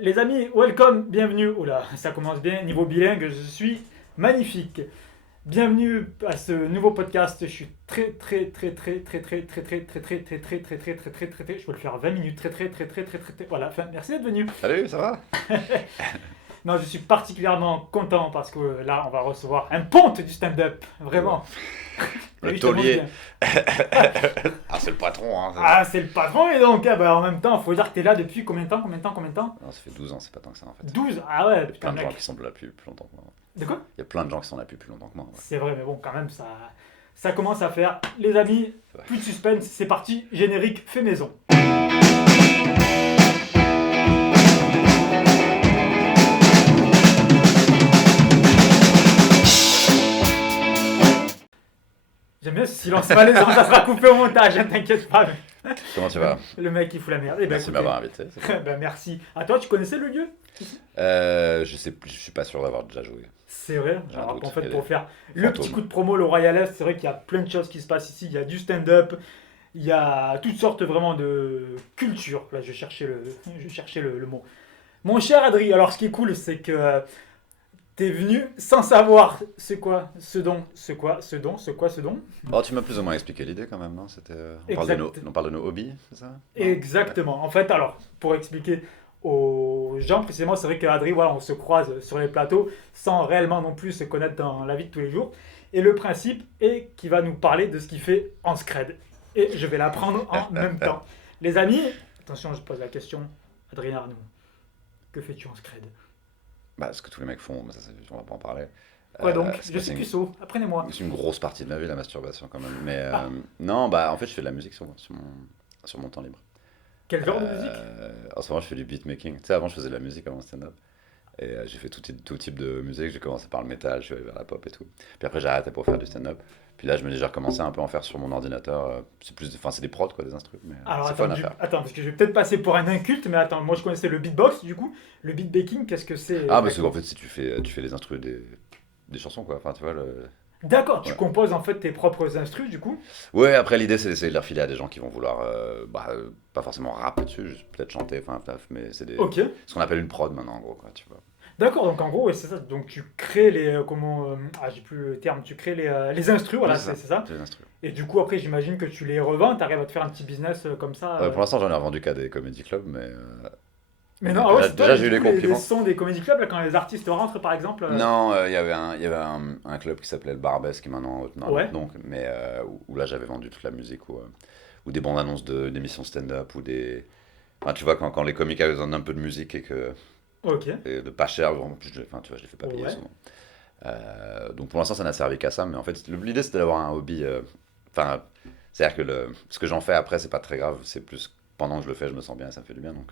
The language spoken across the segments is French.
Les amis, welcome, bienvenue. Oula, ça commence bien, niveau bilingue, je suis magnifique. Bienvenue à ce nouveau podcast. Je suis très, je peux le faire 20 minutes, voilà, enfin, merci d'être venu. Salut, ça va? Non, je suis particulièrement content parce que là, on va recevoir un ponte du stand-up, vraiment. Le Oui, je te montre taulier. bien. Ah, c'est le patron, hein. Ah, c'est le patron, et donc, en même temps, il faut dire que t'es là depuis combien de temps? Non, ça fait 12 ans, c'est pas tant que ça en fait. 12. Ah ouais, Il y a putain, plein de gens mec. qui sont là plus longtemps que moi. De quoi? Il y a plein de gens qui sont là plus longtemps que moi. Ouais. C'est vrai, mais bon, quand même, ça commence à faire. Les amis, Ouais. plus de suspense, c'est parti, générique fait maison. J'aime bien ce silence malaisant, ça sera coupé au montage, hein, t'inquiète pas. Comment tu vas? Le mec, il fout la merde. Eh ben, Merci de écoutez, m'avoir invité. c'est cool. ben, merci. À toi, tu connaissais le lieu? Je sais plus, je suis pas sûr d'avoir déjà joué. C'est vrai. J'ai un Alors doute, en fait, il y a pour des faire le fantômes. petit coup de promo, le Royal Est, c'est vrai qu'il y a plein de choses qui se passent ici. Il y a du stand-up, il y a toutes sortes vraiment de culture. Là, je cherchais le mot. Mon cher Adri, alors ce qui est cool, c'est que t'es venu sans savoir c'est quoi ce don, ce don. Oh, tu m'as plus ou moins expliqué l'idée quand même, non? C'était, Exact. on parle de nos hobbies, c'est ça? Non. Exactement. En fait, alors, pour expliquer aux gens précisément, c'est vrai qu'Adri, voilà, on se croise sur les plateaux sans réellement non plus se connaître dans la vie de tous les jours. Et le principe est qu'il va nous parler de ce qu'il fait en scred. Et je vais l'apprendre en même temps. Les amis, attention, je pose la question. Adrien Arnaud, que fais-tu en scred? Bah, ce que tous les mecs font, mais ça, on va pas en parler. Quoi donc? C'est Je pas- suis c'est une, puceau, apprenez-moi. c'est une grosse partie de ma vie, la masturbation quand même. Mais Ah, non, bah en fait, je fais de la musique sur mon temps libre. quel genre de musique? En ce moment, je fais du beatmaking. Tu sais, avant, je faisais de la musique avant le stand-up. Et j'ai fait tout type de musique. J'ai commencé par le métal, je suis allé vers la pop et tout. Puis après, j'ai arrêté pour faire du stand-up. Puis là, je me dis, j'ai recommencé un peu à en faire sur mon ordinateur. C'est plus, enfin, c'est des prods, quoi, des instruments, mais Alors c'est attends, fun à faire. attends, parce que je vais peut-être passer pour un inculte, mais attends, moi je connaissais le beatbox, du coup. Le beatmaking, qu'est-ce que c'est Ah, parce qu'en exactement? fait, si tu fais les instruments des chansons, quoi. Enfin, tu vois, D'accord, tu ouais. composes en fait tes propres instrus, du coup. Ouais, après, l'idée, c'est d'essayer de les refiler à des gens qui vont vouloir, pas forcément rapper dessus, juste peut-être chanter, enfin, taf, mais Ok. ce qu'on appelle une prod maintenant, en gros, quoi, tu vois. D'accord, donc en gros, ouais, c'est ça. Donc tu crées les. J'ai plus le terme. Tu crées les instrus, Oui, voilà, c'est ça, c'est ça. c'est les instruments. Et du coup, après, j'imagine que tu les revends, tu arrives à te faire un petit business comme ça. Pour l'instant, j'en ai revendu qu'à des comedy clubs, Mais non, mais ah ouais, déjà, c'est toi, déjà, j'ai du eu des coup, les compliments. sons des comedy clubs, là, quand les artistes rentrent, par exemple. Non, il y avait un club qui s'appelait le Barbès, qui est maintenant un Ouais, autre nom, mais où là j'avais vendu toute la musique, ou des bandes annonces d'émissions stand-up, ou des. Enfin, tu vois, quand les comiques avaient besoin d'un peu de musique ok. et de pas cher, en plus, enfin, tu vois, je les fais pas payer Ouais. souvent. Donc pour l'instant, ça n'a servi qu'à ça, mais en fait, l'idée c'était d'avoir un hobby. Enfin, c'est-à-dire que ce que j'en fais après, c'est pas très grave, c'est plus pendant que je le fais, je me sens bien et ça me fait du bien, donc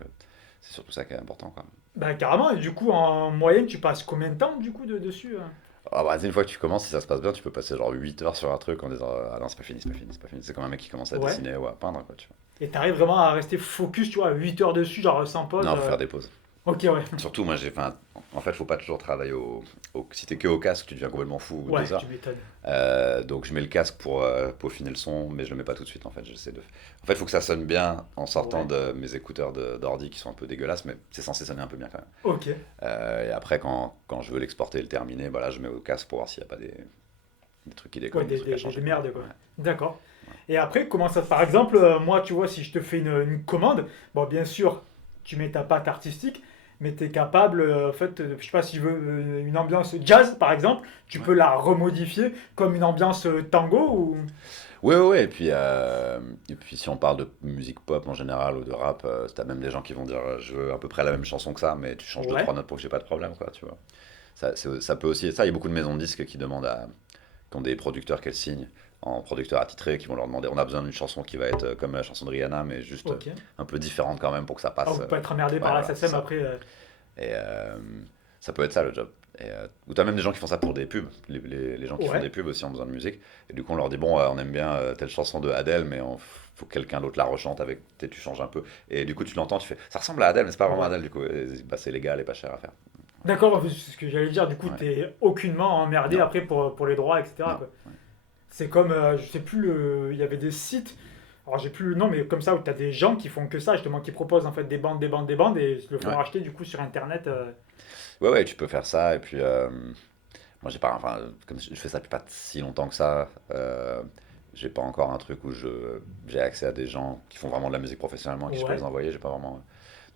c'est surtout ça qui est important, quoi. Bah, carrément, et du coup, en moyenne, tu passes combien de temps, du coup, dessus? Ah bah, une fois que tu commences, si ça se passe bien, tu peux passer genre 8 heures sur un truc en disant ah non, c'est pas fini, c'est pas fini, c'est pas fini. C'est comme un mec qui commence à Ouais. dessiner ou à peindre, quoi, tu vois. Et t'arrives vraiment à rester focus, tu vois, 8 heures dessus, genre sans pause. Non, faut faire des pauses. Ok, ouais. Surtout, moi, en fait, faut pas toujours travailler si t'es que au casque, tu deviens complètement fou Ouais, 2 heures. tu m'étonnes. Donc, je mets le casque pour peaufiner le son, mais je le mets pas tout de suite, en fait. En fait, faut que ça sonne bien en sortant Ouais. de mes écouteurs d'ordi qui sont un peu dégueulasses, mais c'est censé sonner un peu bien quand même. Ok. Et après, quand je veux l'exporter et le terminer, bah là, je mets au casque pour voir s'il y a pas des trucs qui Ouais, déconnent, des trucs à changer, des quoi. merdes, quoi. Ouais. D'accord. Et après, comment ça. Par exemple, moi, tu vois, si je te fais une commande, bon, bien sûr, tu mets ta patte artistique, mais tu es capable, en fait, je sais pas si je veux une ambiance jazz, par exemple, tu Ouais. peux la remodifier comme une ambiance tango ou. Ouais, ouais, ouais, et puis si on parle de musique pop en général ou de rap, t'as même des gens qui vont dire je veux à peu près la même chanson que ça, mais tu changes deux, Ouais. trois notes pour que j'ai pas de problème, quoi, tu vois. Ça peut aussi, ça, il y a beaucoup de maisons de disques qui demandent qui ont des producteurs qu'elles signent en producteurs attitrés qui vont leur demander on a besoin d'une chanson qui va être comme la chanson de Rihanna, mais juste Ok. un peu différente quand même pour que ça Ah, passe. vous pouvez être emmerdé Ouais, par la voilà, c'est SACEM ça. après. Et ça peut être ça le job. Ou t'as même des gens qui font ça pour des pubs, les gens qui font Ouais. des pubs aussi ont besoin de musique. Et du coup on leur dit bon on aime bien telle chanson de Adele mais faut que quelqu'un d'autre la rechante avec, tu changes un peu. Et du coup tu l'entends, tu fais ça ressemble à Adele mais c'est pas vraiment Ouais. Adele du coup. Et, bah, c'est légal et pas cher à faire. D'accord, c'est ce que j'allais dire, du coup, Ouais. t'es aucunement emmerdé Non, après pour les droits, etc., non. quoi. Ouais. C'est comme, je sais plus, il y avait des sites. Alors j'ai plus le nom, mais comme ça, où tu as des gens qui font que ça, justement, qui proposent en fait des bandes, des bandes, des bandes, et se le font Ouais. racheter du coup sur Internet. Ouais, ouais, tu peux faire ça. Et puis, moi, j'ai pas, enfin, comme je fais ça depuis pas si longtemps que ça, j'ai pas encore un truc où j'ai accès à des gens qui font vraiment de la musique professionnellement, à qui je peux les Ouais. envoyer. J'ai pas vraiment.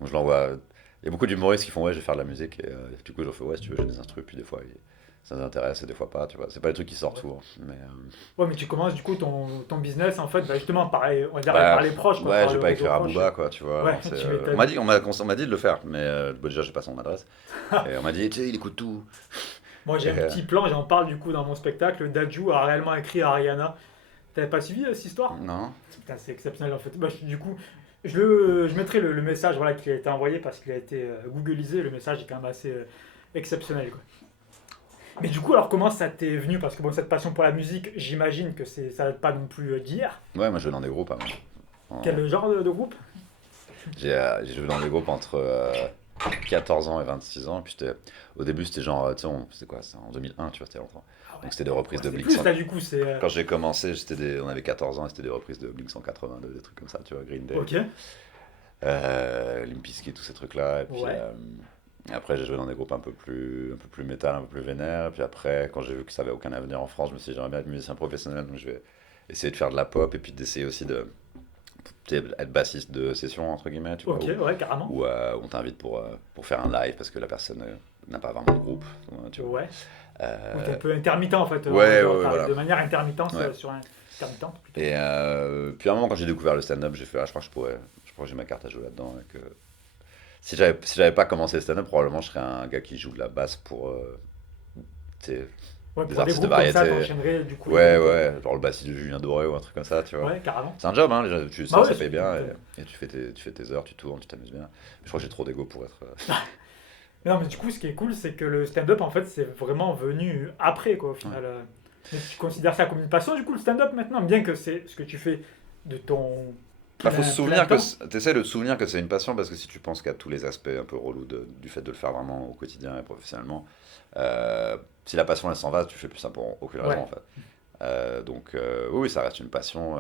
Donc, je l'envoie. Il y a beaucoup d'humoristes qui font, ouais, je vais faire de la musique. Et du coup, je leur fais, ouais, si tu veux, j'ai des instrus. Puis des fois, ça les intéresse et des fois pas, tu vois. C'est pas des trucs qui sortent Ouais. souvent. Mais, Ouais, mais tu commences du coup ton business en fait, bah, justement, on va dire bah, par les proches, quoi, ouais, par je vais le pas réseau écrire à proche. Booba, quoi, tu vois. Ouais, Non, tu on m'a m'étonnes. dit, on m'a dit de le faire, mais bon, déjà, j'ai pas son adresse. Et on m'a dit, tu sais, il écoute tout. Moi j'ai Et, un petit plan, j'en parle du coup dans mon spectacle. Dadju a réellement écrit à Ariana. T'avais pas suivi cette histoire? non. Putain, c'est exceptionnel en fait. Bah, du coup, je mettrai le message voilà, qui a été envoyé parce qu'il a été googlisé. Le message est quand même assez exceptionnel, quoi. Mais du coup, alors comment ça t'est venu? Parce que bon, cette passion pour la musique, j'imagine que ça date pas non plus d'hier. Ouais, moi, je vais dans des groupes avant. En- Quel genre de groupe? J'ai joué dans des groupes entre 14 ans et 26 ans. Puis au début, c'était genre, tu sais, c'était quoi? C'était en 2001, tu vois, c'était longtemps. Ah ouais. Donc c'était des reprises Ouais, de c'est Blink plus 100. là du coup, c'est. Quand j'ai commencé, on avait 14 ans et c'était des reprises de Blink 182, des trucs comme ça, tu vois, Green Day, Ok. Limp Bizkit, tous ces trucs-là. Et puis Ouais. après, j'ai joué dans des groupes un peu plus métal, un peu plus vénère. Et puis après, quand j'ai vu que ça avait aucun avenir en France, je me suis dit, j'aimerais bien être musicien professionnel, donc je vais essayer de faire de la pop et puis d'essayer aussi de, tu sais, être bassiste de session, entre guillemets, tu vois, Ok, ouais, carrément. où on t'invite pour faire un live parce que la personne n'a pas vraiment de groupe, tu vois. Ouais. Donc t'es un Euh, peu intermittent en fait. On va ouais, ouais, dire, ouais, voilà. de manière intermittente Ouais. sur un intermittente plutôt. Et puis à un moment, quand j'ai découvert le stand-up, j'ai fait, ah, je crois que j'ai ma carte à jouer là-dedans. Et que si j'avais pas commencé le stand-up, probablement je serais un gars qui joue de la basse pour tu sais, Ouais, des pour des artistes de groupes comme ça, variété. t'enchaînerais du coup les Ouais, groupes. ouais, genre le bassiste de Julien Doré ou un truc comme ça, tu vois. Ouais, carrément. C'est un job, hein, Bah ouais, ça paye tu bien m'étonnes. et tu fais tes heures, tu tournes, tu t'amuses bien. Je crois que j'ai trop d'ego pour être. Mais non, mais du coup, ce qui est cool, c'est que le stand-up en fait, c'est vraiment venu après quoi au Ouais. final. Mais tu considères ça comme une passion du coup le stand-up maintenant, bien que c'est ce que tu fais de ton Bah, faut se plein souvenir temps. t'essaies de te souvenir que c'est une passion parce que si tu penses qu'à tous les aspects un peu relous du fait de le faire vraiment au quotidien et professionnellement, si la passion elle s'en va, tu fais plus ça pour aucune raison Ouais. en fait. Donc oui, ça reste une passion.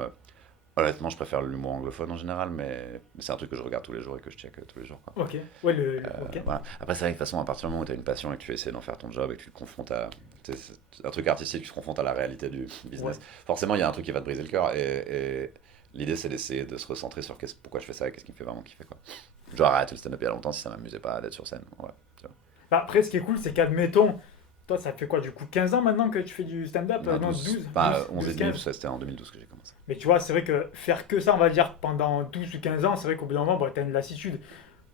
Honnêtement, je préfère l'humour anglophone en général, mais c'est un truc que je regarde tous les jours et que je check tous les jours, quoi. Ok. Ouais, ok. Voilà. Après, c'est vrai que de toute façon, à partir du moment où tu as une passion et que tu essaies d'en faire ton job et que tu te confrontes à. Tu sais, c'est un truc artistique, tu te confrontes à la réalité du Ouais. business. Forcément, il y a un truc qui va te briser le cœur et l'idée, c'est d'essayer de se recentrer sur pourquoi je fais ça et qu'est-ce qui me fait vraiment kiffer, quoi. Genre, arrêter le stand-up il y a longtemps si ça m'amusait pas d'être sur scène. Ouais, tu vois. Bah, après, ce qui est cool, c'est qu'admettons, toi, ça fait quoi du coup 15 ans maintenant que tu fais du stand-up? Non, Non, 12, 12, enfin 12, 11 et 12, demi, 15. parce que c'était en 2012 que j'ai commencé. Mais tu vois, c'est vrai que faire que ça, on va dire, pendant 12 ou 15 ans, c'est vrai qu'au bout d'un moment, bah, t'as une lassitude.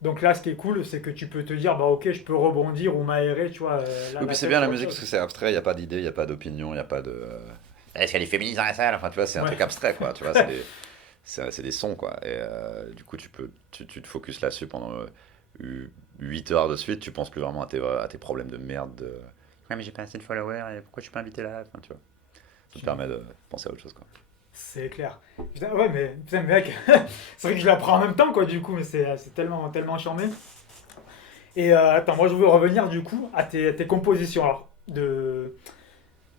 Donc là, ce qui est cool, c'est que tu peux te dire, bah ok, je peux rebondir ou m'aérer, tu vois, Oui, la puis c'est tête bien la sur autre musique parce chose. que c'est abstrait, il n'y a pas d'idée, il n'y a pas d'opinion, il n'y a pas de. Est-ce qu'elle est féministe dans la salle? Enfin, tu vois, c'est un Ouais, truc abstrait, quoi. Tu vois, c'est des sons, quoi. Et du coup, tu te focuses là-dessus pendant 8 heures de suite, tu penses plus vraiment à tes problèmes de merde. Ouais, mais j'ai pas assez de followers, et pourquoi je suis pas invité là? Enfin, tu vois, ça te tu- permet de penser à autre chose, quoi. c'est clair. Putain, ouais, mais putain, mec, c'est vrai que je l'apprends en même temps, quoi, du coup, mais c'est tellement, tellement charmé. Et attends, moi, je veux revenir, du coup, à tes compositions. Alors,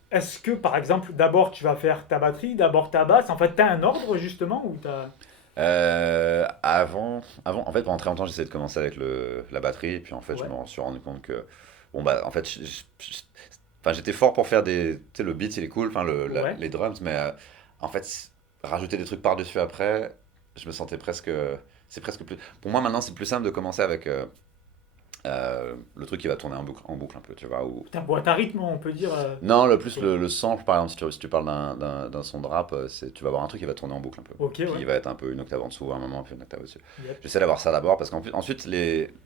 est-ce que, par exemple, d'abord, tu vas faire ta batterie, d'abord ta basse? En fait, t'as un ordre, justement, ou t'as. En fait, pendant très longtemps, j'essayais de commencer avec la batterie, et puis en fait, je Ouais, me suis rendu compte que, bon, bah, en fait, enfin, j'étais fort pour faire des. Tu sais, le beat, il est cool, enfin, ouais. les drums, mais en fait, rajouter des trucs par-dessus après, je me sentais presque. C'est presque plus. Pour moi, maintenant, c'est plus simple de commencer avec le truc qui va tourner en boucle un peu, tu vois, Putain, boîte à rythme, on peut dire. non, le plus Ok, le sample, par exemple, si tu parles d'un son de rap, tu vas avoir un truc qui va tourner en boucle un peu. ok, Qui ouais. va être un peu une octave en dessous à un moment, puis une octave au-dessus. Yep. J'essaie d'avoir ça d'abord, parce qu'ensuite,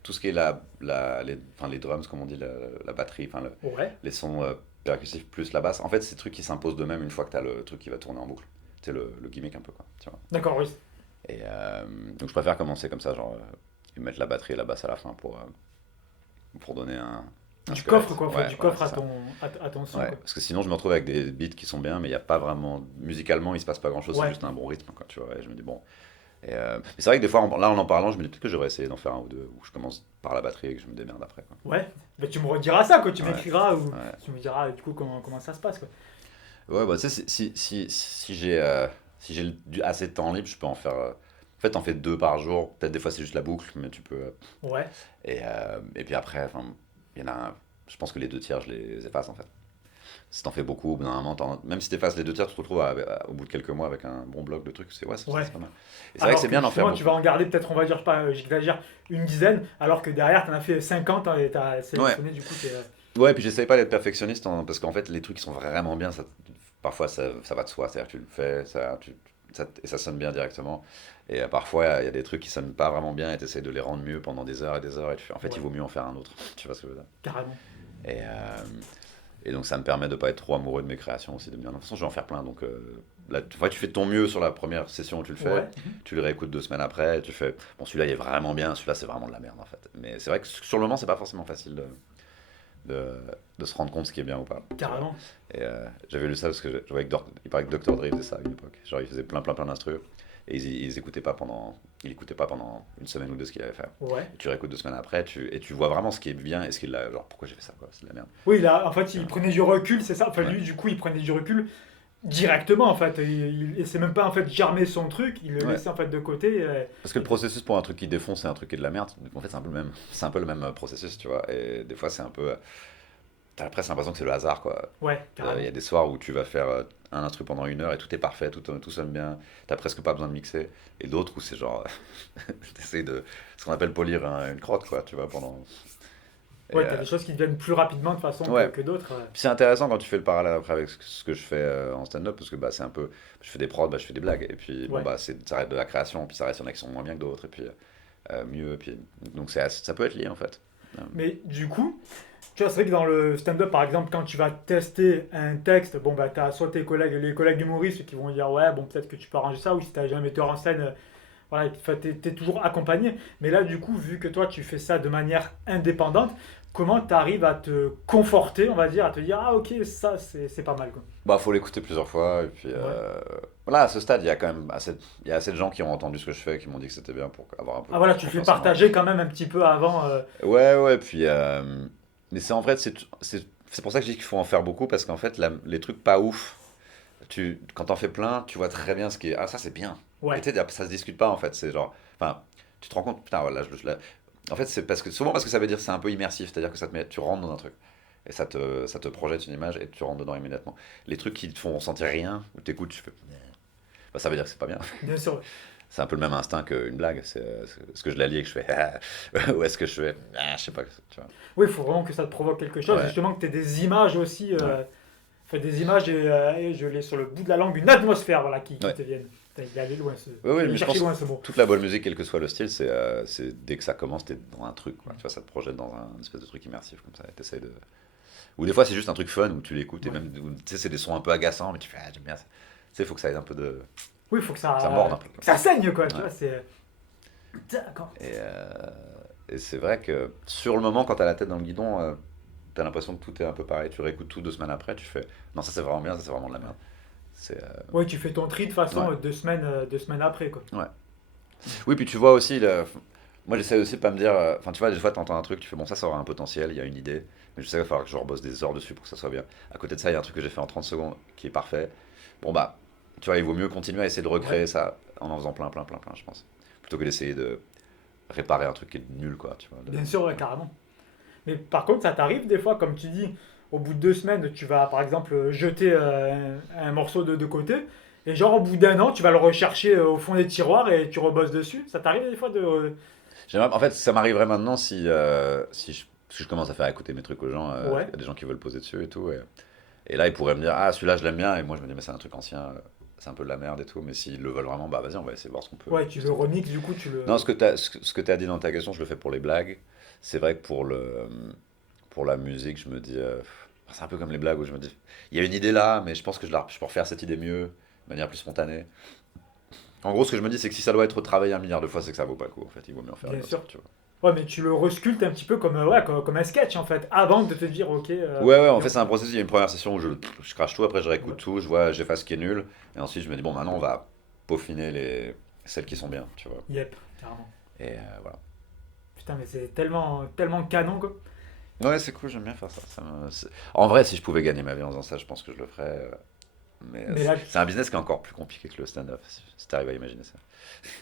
tout ce qui est enfin, les drums, comme on dit, la batterie, enfin, Ouais. les sons percussifs plus la basse, en fait, c'est des trucs qui s'imposent d'eux-mêmes une fois que tu as le truc qui va tourner en boucle. C'est le gimmick un peu, quoi. Tu vois. D'accord, oui. Et donc, je préfère commencer comme ça, genre, et mettre la batterie et la basse à la fin pour donner un Du squelette. coffre, quoi. Faut Ouais, du voilà, coffre c'est ça. à ton son, Ouais, quoi. parce que sinon je me retrouve avec des beats qui sont bien, mais il n'y a pas vraiment. Musicalement, il se passe pas grand chose, c'est Ouais. juste un bon rythme, quoi, tu vois. Et je me dis, bon. Mais c'est vrai que des fois, là en parlant, je me dis peut-être que je devrais essayer d'en faire un ou deux, où je commence par la batterie et que je me démerde après, quoi. Ouais. Bah, tu me rediras ça, quoi. Tu Ouais, m'écriras ou ouais. tu me diras, du coup, comment ça se passe, quoi. Ouais, bah tu sais, si Si j'ai assez de temps libre, je peux en faire. En fait, t'en fais 2 par jour. Peut-être des fois c'est juste la boucle, mais tu peux. Ouais, Et puis après, enfin, il y en a. Je pense que les 2 tiers, je les efface en fait. Si t'en fais beaucoup, au bout d'un moment, même si t'effaces les 2 tiers, tu te retrouves au bout de quelques mois avec un bon bloc de trucs. C'est ouais, ouais. c'est pas mal. Et c'est vrai que Alors c'est que bien d'en faire justement, tu vas beaucoup. en garder peut-être, on va dire, pas, j'exagère, une dizaine, alors que derrière, tu en as fait 50 hein, et tu as Ouais. sélectionné, du coup, Ouais, puis j'essaye pas d'être perfectionniste parce qu'en fait, les trucs qui sont vraiment bien, parfois ça va de soi. C'est-à-dire que tu le fais, et ça sonne bien directement. Et parfois, il y a des trucs qui sonnent pas vraiment bien et tu essaies de les rendre mieux pendant des heures et des heures. Et tu fais, en fait, il ouais, vaut mieux en faire un autre. Tu vois ce que je veux dire? carrément. Et, donc, ça me permet de pas être trop amoureux de mes créations aussi. De me dire, de toute façon, je vais en faire plein. Donc, là, tu fais de ton mieux sur la première session où tu le fais. Ouais. Tu le réécoutes 2 semaines après. Et tu fais, bon, celui-là, il est vraiment bien. Celui-là, c'est vraiment de la merde, en fait. Mais c'est vrai que sur le moment, c'est pas forcément facile de, de se rendre compte ce qui est bien ou pas. Tu vois. Carrément. Et j'avais lu ça parce que je voyais que il paraît que Dr. Dre faisait ça à une époque. Genre, il faisait plein d'instrus. Et il écoutait pas pendant une semaine ou deux ce qu'il avait fait. Ouais. Et tu réécoutes 2 semaines après, et tu vois vraiment ce qui est bien et ce qu'il a. Genre, pourquoi j'ai fait ça, quoi? C'est de la merde. Oui, là, en fait, Tu il vois. prenait du recul, c'est ça. Enfin, Ouais. lui, du coup, il prenait du recul directement, en fait. Et c'est même pas, en fait, germer son truc, il le Ouais. laissait, en fait, de côté. Parce que le processus pour un truc qui défonce et un truc qui est de la merde, en fait, c'est un peu le même, c'est un peu le même processus, tu vois. Et des fois, c'est un peu. T'as presque l'impression que c'est le hasard, quoi. Ouais, Il y carrément. a des soirs où tu vas faire un instru pendant 1 heure et tout est parfait, tout sonne bien, t'as presque pas besoin de mixer. Et d'autres où c'est genre, t'essayes de ce qu'on appelle polir une crotte, quoi, tu vois, pendant. Et, Ouais, t'as des choses qui deviennent plus rapidement, de façon, ouais. que d'autres. Puis c'est intéressant quand tu fais le parallèle après avec ce que je fais en stand-up, parce que bah, c'est un peu. Je fais des prods, bah, je fais des blagues, et puis bon, Ouais. bah, ça reste de la création, puis ça reste, il y en a qui sont moins bien que d'autres, et puis mieux, et puis. Donc ça peut être lié en fait. Euh, Mais du coup, tu vois, c'est vrai que dans le stand-up, par exemple, quand tu vas tester un texte, bon, bah, t'as soit tes collègues, les collègues humoristes qui vont dire, ouais, bon, peut-être que tu peux arranger ça, ou si t'as jamais metteur en scène, voilà, enfin, t'es toujours accompagné. Mais là, du coup, vu que toi, tu fais ça de manière indépendante, comment tu arrives à te conforter, on va dire, à te dire, ah, ok, ça, c'est pas mal, quoi. Bah, faut l'écouter plusieurs fois, et puis Ouais. voilà, à ce stade, il y a quand même il y a assez de gens qui ont entendu ce que je fais, qui m'ont dit que c'était bien pour avoir un peu Ah, voilà, tu le fais confiance en moi. partager quand même un petit peu avant. Ouais, ouais, puis. Mais c'est en fait, c'est pour ça que je dis qu'il faut en faire beaucoup, parce qu'en fait, les trucs pas ouf, quand t'en fais plein, tu vois très bien ce qui est. Ah, ça c'est bien. Et Ouais, tu sais, ça se discute pas en fait, c'est genre. Enfin, tu te rends compte, putain, voilà, en fait, c'est souvent parce que ça veut dire que c'est un peu immersif, c'est-à-dire que tu rentres dans un truc. Et ça te projette une image et tu rentres dedans immédiatement. Les trucs qui te font ressentir rien, où t'écoutes, tu fais. Bah, ça veut dire que c'est pas bien. bien sûr. C'est un peu le même instinct qu'une blague. Est-ce que je la lis et que je fais. Ou est-ce que je fais. Je sais pas, tu vois. Oui, il faut vraiment que ça te provoque quelque chose, Ouais, justement, que tu aies des images aussi, ouais. enfin, des images et je l'ai sur le bout de la langue, une atmosphère, voilà, qui Ouais. te viennent. Putain, il est allé loin, Oui, oui, il est mais je cherché pense que loin ce mot. toute la bonne musique, quel que soit le style, c'est dès que ça commence, t'es dans un truc, quoi. Tu vois, ça te projette dans un espèce de truc immersif comme ça. Et t'essayes de. Ou des fois, c'est juste un truc fun où tu l'écoutes et Ouais. même, tu sais, c'est des sons un peu agaçants, mais tu fais, ah, j'aime bien ça. Tu sais, il faut que ça ait un peu de. Oui, il faut Ça morde un peu, que quoi. ça saigne, quoi, tu Ouais. vois, c'est... D'accord. Et c'est vrai que sur le moment, quand t'as la tête dans le guidon, t'as l'impression que tout est un peu pareil. Tu réécoutes tout 2 semaines après, tu fais, non, ça c'est vraiment bien, ça c'est vraiment de la merde. C'est. Oui, tu fais ton tri de façon Ouais. 2 semaines après, quoi. Ouais. Oui, puis tu vois aussi, moi j'essaie aussi de pas me dire. Enfin, tu vois, des fois t'entends un truc, tu fais bon, ça aura un potentiel, il y a une idée, mais je sais qu'il va falloir que je rebosse des heures dessus pour que ça soit bien. À côté de ça, il y a un truc que j'ai fait en 30 secondes qui est parfait. Bon, bah, tu vois, il vaut mieux continuer à essayer de Ouais, recréer ça en faisant plein, je pense. Plutôt que d'essayer de réparer un truc qui est nul, quoi, tu vois. bien sûr, ouais, carrément. Mais par contre, ça t'arrive des fois, comme tu dis, au bout de 2 semaines, tu vas par exemple jeter un morceau de côté, et genre au bout d'un an, tu vas le rechercher au fond des tiroirs et tu rebosses dessus. Ça t'arrive des fois de... En fait, ça m'arriverait maintenant si je commence à faire écouter mes trucs aux gens. Il Ouais, y a des gens qui veulent poser dessus et tout. Et là, ils pourraient me dire, ah, celui-là, je l'aime bien. Et moi, je me dis, mais c'est un truc ancien, c'est un peu de la merde et tout. Mais s'ils le veulent vraiment, bah vas-y, on va essayer de voir ce qu'on peut ouais, tu le tenter. remixes, du coup, tu Non, le... ce que t'as dit dans ta question, je le fais pour les blagues. C'est vrai que pour la musique, je me dis, c'est un peu comme les blagues où je me dis, il y a une idée là, mais je pense que je peux refaire cette idée mieux, de manière plus spontanée. En gros, ce que je me dis, c'est que si ça doit être retravaillé 1 milliard de fois, c'est que ça vaut pas le coup. En fait, il vaut mieux en faire Bien une autre, sûr. tu vois. Ouais, mais tu le resculptes un petit peu comme, ouais, comme un sketch, en fait, avant de te dire, ok, Ouais, ouais, en et fait, c'est un processus. Il y a une première session où je crache tout, après je ouais, réécoute tout, je vois, j'efface ce qui est nul, et ensuite je me dis, bon, maintenant on va peaufiner celles qui sont bien, tu vois. yep, carrément. Et voilà. Putain, mais c'est tellement, tellement canon, quoi. Ouais, c'est cool, j'aime bien faire ça. En vrai, si je pouvais gagner ma vie en faisant ça, je pense que je le ferais. Mais Mais là, c'est un business qui est encore plus compliqué que le stand-up, si tu arrives à imaginer ça.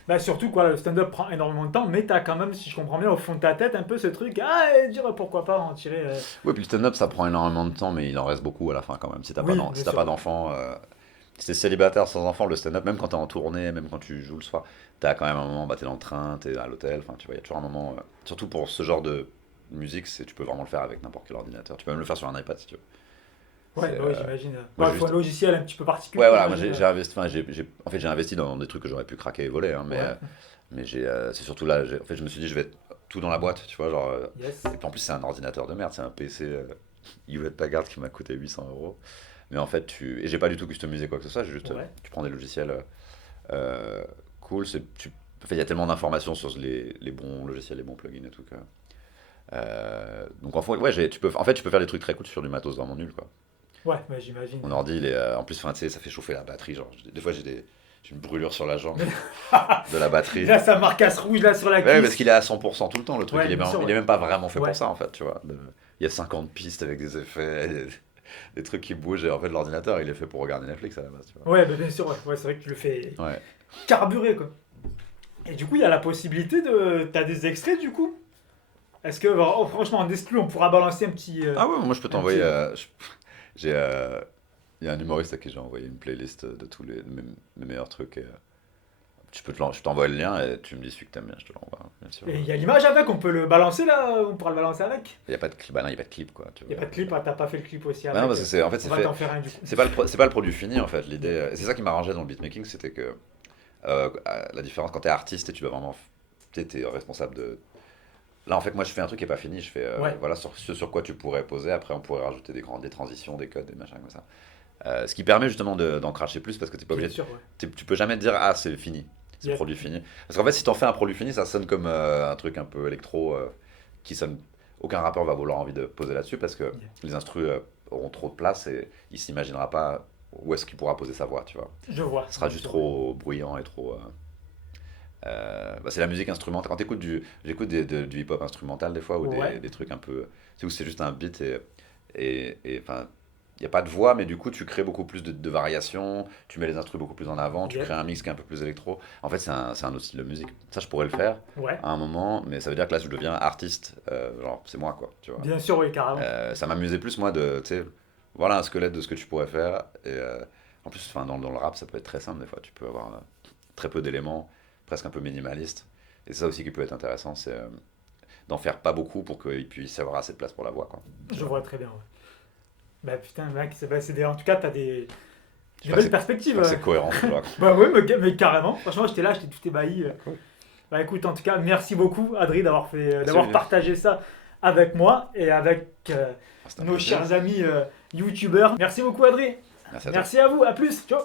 bah surtout, quoi, le stand-up prend énormément de temps, mais t'as quand même, si je comprends bien, au fond de ta tête, un peu ce truc, et dire pourquoi pas en tirer. Oui, puis le stand-up, ça prend énormément de temps, mais il en reste beaucoup à la fin quand même. Si t'as pas Oui, d'en- bien si t'as sûr. pas d'enfant, si t'es célibataire sans enfant, le stand-up, même quand t'es en tournée, même quand tu joues le soir, t'as quand même un moment, bah, t'es dans le train, t'es à l'hôtel, enfin, tu vois, il y a toujours un moment. Surtout pour ce genre de musique, tu peux vraiment le faire avec n'importe quel ordinateur. Tu peux même le faire sur un iPad si tu veux. Ouais, C'est, bah oui, j'imagine. moi, Bah, il j'ai faut un juste. logiciel un petit peu particulier, Ouais, voilà, moi j'imagine. j'ai investi, enfin, en fait, j'ai investi dans des trucs que j'aurais pu craquer et voler, hein, Ouais, mais c'est surtout là, en fait, je me suis dit, je vais être tout dans la boîte, tu vois, genre. yes. Et puis en plus, c'est un ordinateur de merde, c'est un PC Hewlett Packard qui m'a coûté 800 euros. Mais en fait, et j'ai pas du tout customisé quoi que ce soit, j'ai juste, Ouais. tu prends des logiciels cool, en fait, il y a tellement d'informations sur les bons logiciels, les bons plugins et tout que. Donc en fait, ouais, tu peux faire des trucs très cool sur du matos vraiment nul quoi. Ouais, bah, j'imagine. Mon ordi, en plus, enfin, tu sais, ça fait chauffer la batterie. Genre, des fois, j'ai une brûlure sur la jambe de la batterie. Là, ça marcasse rouge là sur la Ouais, parce cuisse. qu'il est à 100% tout le temps. Le truc, Ouais, bien sûr, il ouais. est même pas vraiment fait Ouais. pour ça, en fait, tu vois. Il y a 50 pistes avec des effets, des trucs qui bougent. Et en fait, l'ordinateur, il est fait pour regarder Netflix à la base, tu vois. Ouais, bah, bien sûr, ouais. Ouais, c'est vrai que tu le fais Ouais. carburer, quoi. Et du coup, il y a la possibilité de. T'as des extraits, du coup? Est-ce que, oh, franchement, en exclu, on pourra balancer un petit. Ah ouais, moi, je peux Un t'envoyer. petit. J'ai, il y a un humoriste à qui j'ai envoyé une playlist de tous mes meilleurs trucs. Et, je t'envoie le lien et tu me dis celui que t'aimes bien, je te l'envoie, bien sûr. Et il y a l'image avec, on peut le balancer là? On pourra le balancer avec? Il n'y a pas de clip, bah non, il y a pas de clip, quoi. Tu Il n'y a vois. pas de clip, ah, t'as pas fait le clip aussi Bah non, avec. parce que c'est en fait On c'est va fait. t'en faire un, du coup. C'est pas le produit fini en fait. L'idée, c'est ça qui m'arrangeait dans le beatmaking, c'était que la différence quand t'es artiste et tu dois vraiment, t'es responsable de. Là en fait moi je fais un truc qui est pas fini, je fais Ouais, voilà ce sur quoi tu pourrais poser. Après on pourrait rajouter des transitions, des codes, des machins comme ça. Ce qui permet justement d'en cracher plus parce que t'es pas bien obligé. sûr, ouais. Tu peux jamais te dire ah c'est fini, c'est Yep. produit fini. Parce qu'en fait si t'en fais un produit fini, ça sonne comme un truc un peu électro qui sonne. Aucun rappeur va vouloir envie de poser là-dessus parce que Yeah. les instrus auront trop de place et il s'imaginera pas où est-ce qu'il pourra poser sa voix, tu vois. Je vois. Ce sera juste trop bruyant et trop. Bah, c'est la musique instrumentale. Quand j'écoute du hip-hop instrumental des fois ou Ouais, des trucs un peu. Tu sais, où c'est juste un beat enfin, il n'y a pas de voix, mais du coup, tu crées beaucoup plus de variations, tu mets les instruments beaucoup plus en avant, tu yep. crées un mix qui est un peu plus électro. En fait, c'est un autre style de musique. Ça, je pourrais le faire Ouais. à un moment, mais ça veut dire que là, je deviens artiste. Genre, c'est moi, quoi, tu vois. Bien sûr, oui, carrément. Ça m'amusait plus, moi, tu sais, voilà un squelette de ce que tu pourrais faire. Et en plus, enfin, dans le rap, ça peut être très simple des fois. Tu peux avoir très peu d'éléments, presque un peu minimaliste. Et c'est ça aussi qui peut être intéressant, c'est d'en faire pas beaucoup pour qu'il puisse y avoir assez de place pour la voix, quoi. Je vois très bien, ouais. Bah putain, mec, en tout cas, t'as des J'espère belles que perspectives. c'est cohérent, tu vois. Bah oui, mais carrément. Franchement, j'étais là, j'étais tout ébahi. Cool. Bah écoute, en tout cas, merci beaucoup, Adri, d'avoir Merci, d'avoir Olivier. partagé ça avec moi et avec Ah, c'était un nos plaisir. chers amis youtubeurs. Merci beaucoup, Adri. Merci à toi. Merci à vous, à plus. Ciao.